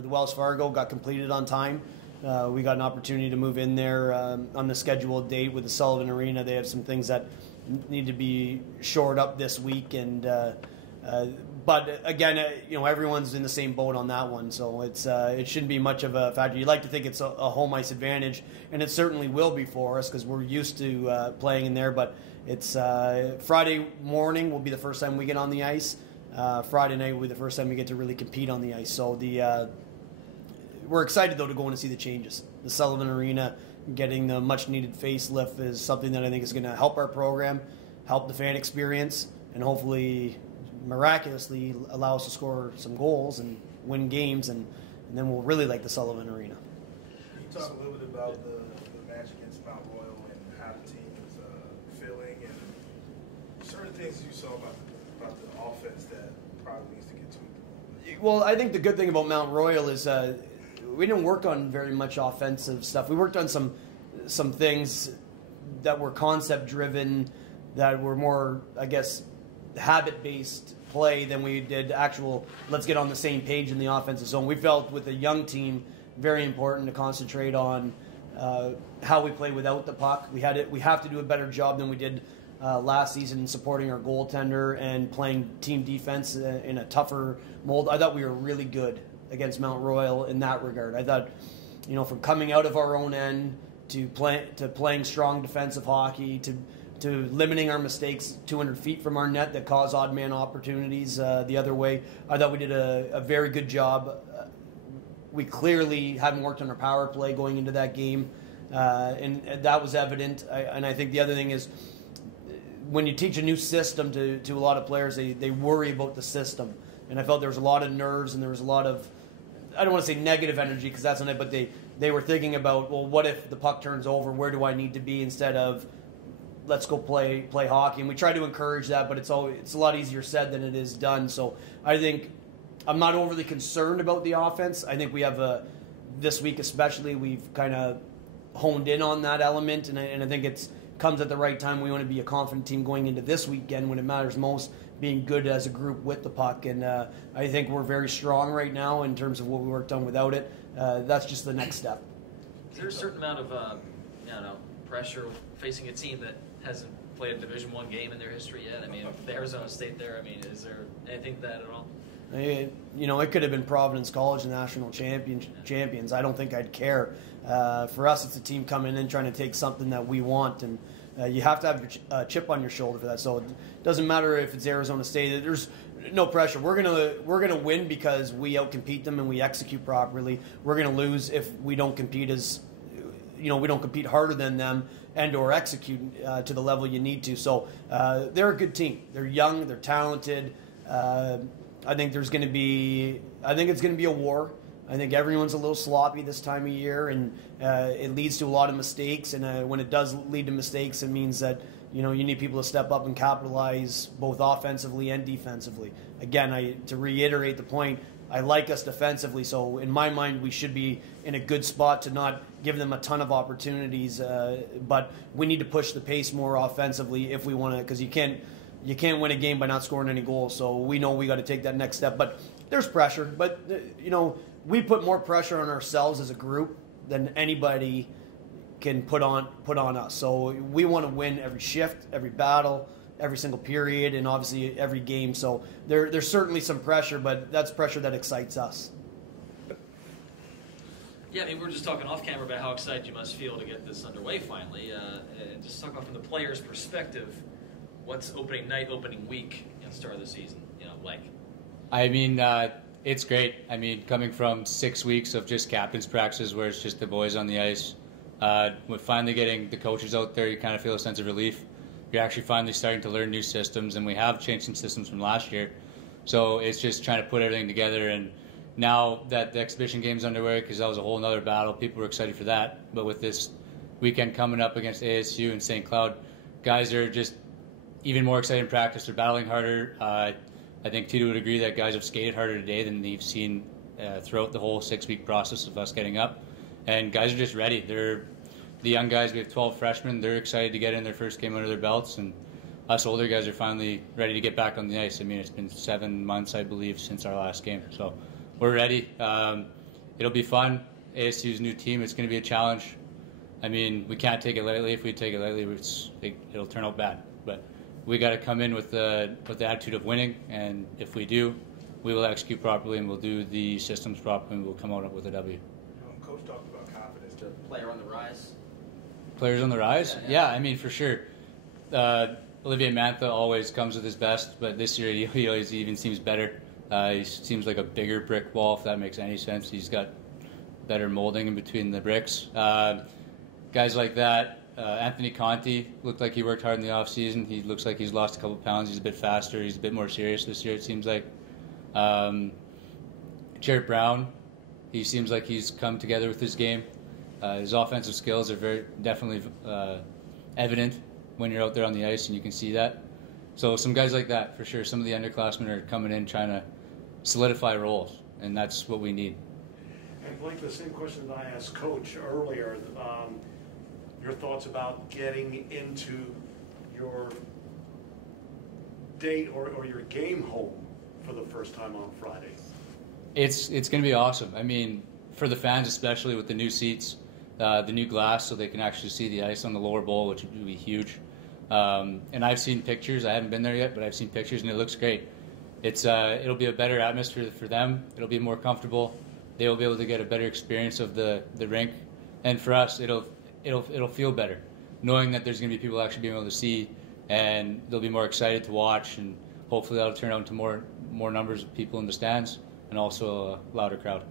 or the Wells Fargo got completed on time. We got an opportunity to move in there on the scheduled date with the Sullivan Arena. They have some things that need to be shored up this week, and but again, everyone's in the same boat on that one, so it shouldn't be much of a factor. You'd like to think it's a home ice advantage, and it certainly will be for us because we're used to playing in there. But it's Friday morning will be the first time we get on the ice. Friday night will be the first time we get to really compete on the ice. So we're excited though to go in and see the changes. The Sullivan Arena getting the much-needed facelift is something that I think is going to help our program, help the fan experience, and hopefully miraculously allow us to score some goals and win games, and then we'll really like the Sullivan Arena. Can you talk a little bit about the match against Mount Royal and how the team is feeling and certain things you saw about the offense that probably needs to get tweaked? Well, I think the good thing about Mount Royal is we didn't work on very much offensive stuff. We worked on some things that were concept-driven, that were more, I guess, habit-based play than we did actual, let's get on the same page in the offensive zone. We felt with a young team, very important to concentrate on how we play without the puck. We have to do a better job than we did last season in supporting our goaltender and playing team defense in a tougher mold. I thought we were really good against Mount Royal in that regard. I thought, from coming out of our own end to playing strong defensive hockey to limiting our mistakes 200 feet from our net that cause odd man opportunities the other way. I thought we did a very good job. We clearly hadn't worked on our power play going into that game, and that was evident. And I think the other thing is, when you teach a new system to a lot of players, they worry about the system. And I felt there was a lot of nerves and there was a lot of, I don't want to say negative energy because that's not it, but they were thinking about, well, what if the puck turns over? Where do I need to be, instead of let's go play hockey? And we try to encourage that, but it's a lot easier said than it is done. So I think I'm not overly concerned about the offense. I think we have this week especially, we've kind of honed in on that element, and I think it's comes at the right time. We want to be a confident team going into this weekend when it matters most, being good as a group with the puck. And I think we're very strong right now in terms of what we worked on without it. That's just the next step. Is there a certain amount of pressure facing a team that hasn't played a Division I game in their history yet? I mean, the Arizona State there, I mean, is there anything to that at all? It could have been Providence College national champions. I don't think I'd care. For us, it's a team coming in trying to take something that we want, and you have to have your chip on your shoulder for that. So it doesn't matter if it's Arizona State. There's no pressure. We're gonna win because we outcompete them and we execute properly. We're gonna lose if we don't compete we don't compete harder than them and or execute to the level you need to. So they're a good team. They're young. They're talented. I think it's going to be a war. I think everyone's a little sloppy this time of year, and it leads to a lot of mistakes. And when it does lead to mistakes, it means that you need people to step up and capitalize both offensively and defensively. Again, to reiterate the point, I like us defensively, so in my mind we should be in a good spot to not give them a ton of opportunities. But we need to push the pace more offensively if we want to, because you can't win a game by not scoring any goals. So we know we got to take that next step. But there's pressure. But we put more pressure on ourselves as a group than anybody can put on us. So we want to win every shift, every battle, every single period, and obviously every game. So there's certainly some pressure, but that's pressure that excites us. Yeah, I mean, we were just talking off camera about how excited you must feel to get this underway finally. And just talk about from the player's perspective, what's opening night, opening week, start of the season, like? I mean, it's great. I mean, coming from 6 weeks of just captain's practices where it's just the boys on the ice, with finally getting the coaches out there, you kind of feel a sense of relief. You're actually finally starting to learn new systems, and we have changed some systems from last year. So it's just trying to put everything together. And now that the exhibition game's underway, because that was a whole other battle, people were excited for that. But with this weekend coming up against ASU and St. Cloud, guys are just even more excited in practice. They're battling harder. I think Tito would agree that guys have skated harder today than they've seen throughout the whole 6-week process of us getting up. And guys are just ready. The young guys, we have 12 freshmen, they're excited to get in their first game under their belts, and us older guys are finally ready to get back on the ice. I mean, it's been 7 months, I believe, since our last game. So we're ready. it'll be fun. ASU's new team. It's going to be a challenge. I mean, we can't take it lightly. If we take it lightly, it'll turn out bad. But we got to come in with the attitude of winning, and if we do, we will execute properly, and we'll do the systems properly, and we'll come out with a W. Coach talked about confidence. The player on the rise. Players on the rise? Yeah, I mean, for sure. Olivier Mantha always comes with his best, but this year he always even seems better. He seems like a bigger brick wall, if that makes any sense. He's got better molding in between the bricks. Guys like that. Anthony Conti looked like he worked hard in the offseason. He looks like he's lost a couple pounds. He's a bit faster. He's a bit more serious this year, it seems like. Jared Brown, he seems like he's come together with his game. His offensive skills are definitely evident when you're out there on the ice, and you can see that. So some guys like that, for sure. Some of the underclassmen are coming in trying to solidify roles, and that's what we need. And Blake, the same question that I asked Coach earlier, your thoughts about getting into your date or your game home for the first time on Friday. It's going to be awesome. I mean, for the fans especially, with the new seats, the new glass, so they can actually see the ice on the lower bowl, which would be huge. And I've seen pictures. I haven't been there yet, but I've seen pictures, and it looks great. It'll be a better atmosphere for them. It'll be more comfortable. They will be able to get a better experience of the rink, and for us, it'll feel better, knowing that there's going to be people actually being able to see, and they'll be more excited to watch, and hopefully that'll turn out into more numbers of people in the stands, and also a louder crowd.